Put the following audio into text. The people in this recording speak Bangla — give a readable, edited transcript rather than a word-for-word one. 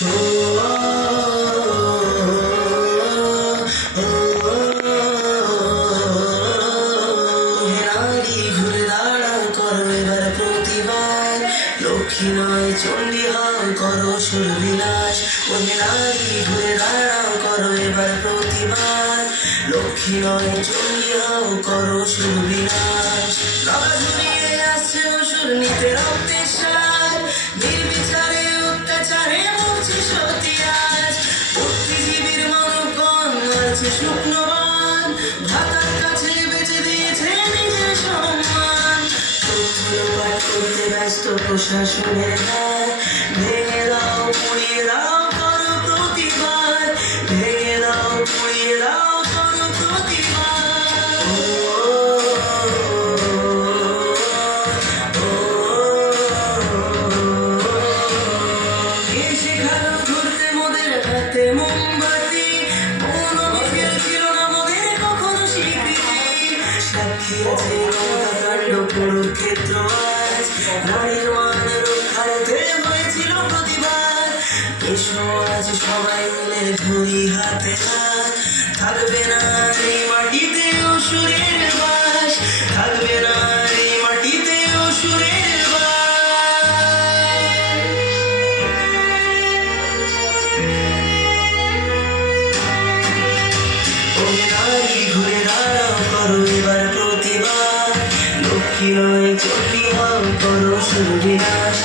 ও নারী ঘুরে দাঁড়াও করো এবার প্রতিবাদ, লক্ষ্মী নয় চণ্ডী হও করো সুরবিলাস। ওহে নারী ঘুরে দাঁড়াও করো এবার প্রতিবাদ, লক্ষ্মী নয় চণ্ডী হও করো সুরবিলাস। গলা ঝুলিয়ে আসছে অসুর নিতে রক্তের স্বাদ, নির্বিচারে অত্যাচারে মরছে সতী আজ। বুদ্ধিজীবীর মনোকণ মারছে শুকনো বান, ভাতার কাছে বেঁচে দিয়েছে নিজের সম্মান। তথ্যলোপাট করতে ব্যস্ত প্রশাসনের হাত, ভেঙে দাও পুড়িয়ে দাও করো প্রতিবাদ, ভেঙে দাও পুড়িয়ে দাও করো প্রতিবাদ। কে শেখালো ধরতে মোদের হাতে মোমবাতি, মৌনমিকেল ছিল না মোদের কখনো স্বীকৃতি। সাক্ষী আছে কাণ্ড কুরুক্ষেত্র আজ, নারীর মান রক্ষার্থে হয়েছিল প্রতিবাদ। এসো আজ সবাই মিলে ধরি হাতে হাত, থাকবে না এই মাটিতে অসুরের বাস, থাকবে না এই মাটিতে অসুরের বাস। ওহে নারী ঘুরে দাঁড়াও করো এবার প্রতিবাদ, লক্ষ্মী নয় চণ্ডী হও করো সুরবিলাস।